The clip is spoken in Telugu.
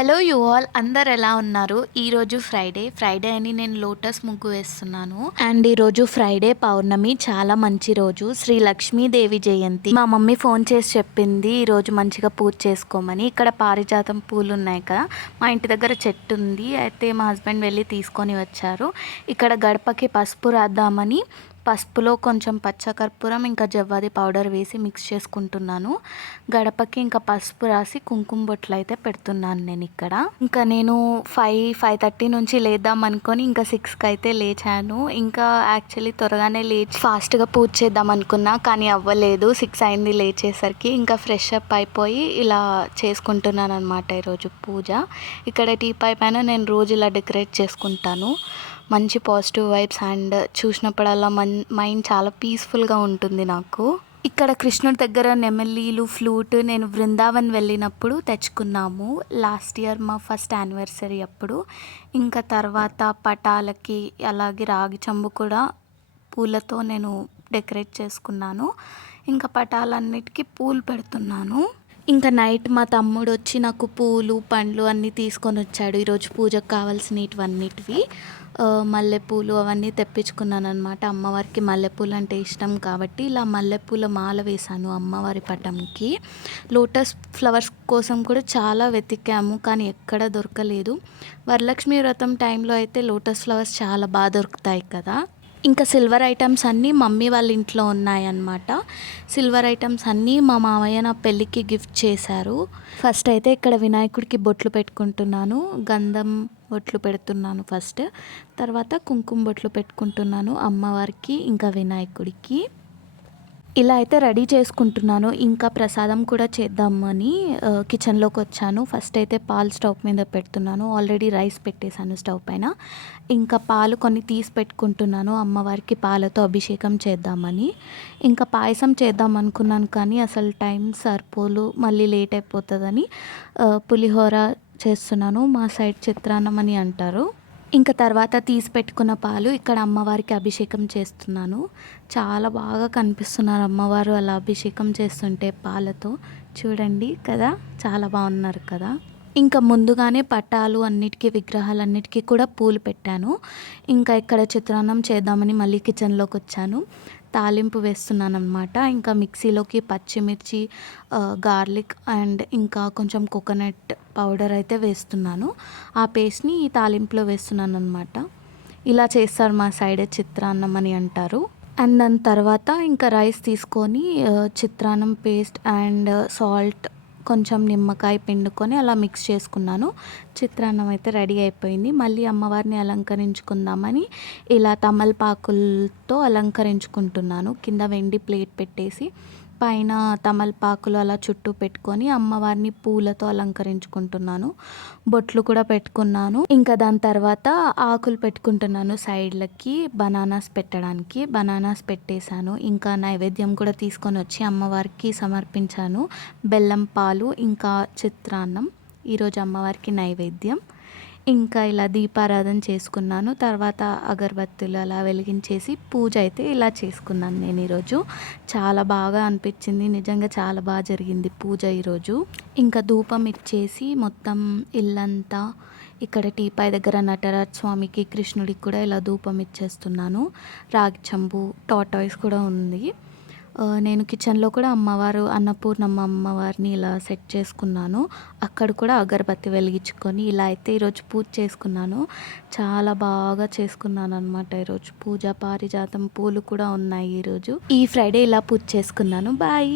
హలో యు ఆల్, అందరు ఎలా ఉన్నారు? ఈరోజు ఫ్రైడే అని నేను లోటస్ ముగ్గు వేస్తున్నాను. అండ్ ఈరోజు ఫ్రైడే పౌర్ణమి, చాలా మంచి రోజు, శ్రీ లక్ష్మీదేవి జయంతి. మా మమ్మీ ఫోన్ చేసి చెప్పింది ఈరోజు మంచిగా పూజ చేసుకోమని. ఇక్కడ పారిజాతం పూలు ఉన్నాయి కదా, మా ఇంటి దగ్గర చెట్టు ఉంది, అయితే మా హస్బెండ్ వెళ్ళి తీసుకొని వచ్చారు. ఇక్కడ గడపకి పసుపు రాద్దామని పసుపులో కొంచెం పచ్చకర్పూరం ఇంకా జవ్వాది పౌడర్ వేసి మిక్స్ చేసుకుంటున్నాను. గడపకి ఇంకా పసుపు రాసి కుంకుమ బొట్లు అయితే పెడుతున్నాను నేను ఇక్కడ. ఇంకా నేను 5:30 నుంచి లేద్దాం అనుకొని ఇంకా 6కి అయితే లేచాను. ఇంకా యాక్చువల్లీ త్వరగానే లేచి ఫాస్ట్గా పూజ చేద్దాం అనుకున్నా, కానీ అవ్వలేదు. 6 అయింది లేచేసరికి. ఇంకా ఫ్రెష్ అప్ అయిపోయి ఇలా చేసుకుంటున్నాను అనమాట ఈరోజు పూజ. ఇక్కడ టీపాయ్ పైన నేను రోజు ఇలా డెకరేట్ చేసుకుంటాను. మంచి పాజిటివ్ వైబ్స్ అండ్ చూసినప్పుడల్లా మైండ్ చాలా పీస్ఫుల్గా ఉంటుంది నాకు. ఇక్కడ కృష్ణుడి దగ్గర నెమలీలు, ఫ్లూట్ నేను బృందావన్ వెళ్ళినప్పుడు తెచ్చుకున్నాము లాస్ట్ ఇయర్ మా ఫస్ట్ యానివర్సరీ అప్పుడు. ఇంకా తర్వాత పటాలకి అలాగే రాగి చెంబు కూడా పూలతో నేను డెకరేట్ చేసుకున్నాను. ఇంకా పటాలన్నిటికీ పూలు పెడుతున్నాను. ఇంకా నైట్ మా తమ్ముడు వచ్చి నాకు పూలు పండ్లు అన్నీ తీసుకొని వచ్చాడు ఈరోజు పూజకు కావాల్సినవన్నిటివి. మల్లెపూలు అవన్నీ తెప్పించుకున్నాను అనమాట. అమ్మవారికి మల్లెపూలు అంటే ఇష్టం కాబట్టి ఇలా మల్లెపూల మాల వేశాను అమ్మవారి పటంకి. లోటస్ ఫ్లవర్స్ కోసం కూడా చాలా వెతికాము, కానీ ఎక్కడ దొరకలేదు. వరలక్ష్మి వ్రతం టైంలో అయితే లోటస్ ఫ్లవర్స్ చాలా బాగా దొరుకుతాయి కదా. ఇంకా సిల్వర్ ఐటమ్స్ అన్నీ మమ్మీ వాళ్ళ ఇంట్లో ఉన్నాయన్నమాట. సిల్వర్ ఐటమ్స్ అన్నీ మా మామయ్య నా పెళ్ళికి గిఫ్ట్ చేశారు. ఫస్ట్ అయితే ఇక్కడ వినాయకుడికి బొట్లు పెట్టుకుంటున్నాను. గంధం బొట్లు పెడుతున్నాను ఫస్ట్, తర్వాత కుంకుమ బొట్లు పెట్టుకుంటున్నాను అమ్మవారికి ఇంకా వినాయకుడికి. ఇలా అయితే రెడీ చేసుకుంటున్నాను. ఇంకా ప్రసాదం కూడా చేద్దామని కిచెన్లోకి వచ్చాను. ఫస్ట్ అయితే పాలు స్టవ్ మీద పెడుతున్నాను. ఆల్రెడీ రైస్ పెట్టేశాను స్టవ్ పైన. ఇంకా పాలు కొన్ని తీసి పెట్టుకుంటున్నాను అమ్మవారికి పాలతో అభిషేకం చేద్దామని. ఇంకా పాయసం చేద్దాం అనుకున్నాను, కానీ అసలు టైం సరిపోలు, మళ్ళీ లేట్ అయిపోతుందని పులిహోర చేస్తున్నాను. మా సైడ్ చిత్రాన్నం అని అంటారు. ఇంకా తర్వాత తీసి పెట్టుకున్న పాలు ఇక్కడ అమ్మవారికి అభిషేకం చేస్తున్నాను. చాలా బాగా కనిపిస్తున్నారు అమ్మవారు అలా అభిషేకం చేస్తుంటే పాలతో. చూడండి కదా, చాలా బాగున్నారు కదా. ఇంకా ముందుగానే పటాలు అన్నిటికీ, విగ్రహాలన్నిటికీ కూడా పూలు పెట్టాను. ఇంకా ఇక్కడ చిత్రాన్నం చేద్దామని మళ్ళీ కిచెన్లోకి వచ్చాను. తాలింపు వేస్తున్నాను అనమాట. ఇంకా మిక్సీలోకి పచ్చిమిర్చి, గార్లిక్ అండ్ ఇంకా కొంచెం కోకోనట్ పౌడర్ అయితే వేస్తున్నాను. ఆ పేస్ట్ని ఈ తాలింపులో వేస్తున్నాను అనమాట. ఇలా చేస్తారు మా సైడ్, చిత్రాన్నం అని అంటారు. అండ్ దాని తర్వాత ఇంకా రైస్ తీసుకొని చిత్రాన్నం పేస్ట్ అండ్ సాల్ట్, కొంచెం నిమ్మకాయ పిండుకొని అలా మిక్స్ చేసుకున్నాను. చిత్రాన్నం అయితే రెడీ అయిపోయింది. మళ్ళీ అమ్మవారిని అలంకరించుకుందామని ఇలా తమలపాకులతో అలంకరించుకుంటున్నాను. కింద వెండి ప్లేట్ పెట్టేసి పైన తమలపాకులు అలా చుట్టూ పెట్టుకొని అమ్మవారిని పూలతో అలంకరించుకుంటున్నాను. బొట్లు కూడా పెట్టుకున్నాను. ఇంకా దాని తర్వాత ఆకులు పెట్టుకుంటున్నాను సైడ్లకి బనానాస్ పెట్టడానికి. బనానాస్ పెట్టేశాను. ఇంకా నైవేద్యం కూడా తీసుకొని వచ్చి అమ్మవారికి సమర్పించాను. బెల్లం పాలు ఇంకా చిత్రాన్నం ఈరోజు అమ్మవారికి నైవేద్యం. ఇంకా ఇలా దీపారాధన చేసుకున్నాను. తర్వాత అగరబత్తులు అలా వెలిగించేసి పూజ అయితే ఇలా చేసుకున్నాను నేను ఈరోజు. చాలా బాగా అనిపించింది, నిజంగా చాలా బాగా జరిగింది పూజ ఈరోజు. ఇంకా ధూపం ఇచ్చేసి మొత్తం ఇల్లంతా, ఇక్కడ టీపాయ్ దగ్గర నటరాజ్ స్వామికి, కృష్ణుడికి కూడా ఇలా ధూపం ఇచ్చేస్తున్నాను. రాగి చెంబు, టాటాయిస్ కూడా ఉంది. నేను కిచెన్లో కూడా అమ్మవారు అన్నపూర్ణమ్మ అమ్మవారిని ఇలా సెట్ చేసుకున్నాను. అక్కడ కూడా అగరబత్తి వెలిగించుకొని ఇలా అయితే ఈరోజు పూజ చేసుకున్నాను. చాలా బాగా చేసుకున్నాను అనమాట ఈరోజు పూజ. పారిజాతం పూలు కూడా ఉన్నాయి ఈరోజు. ఈ ఫ్రైడే ఇలా పూజ చేసుకున్నాను. బాయ్.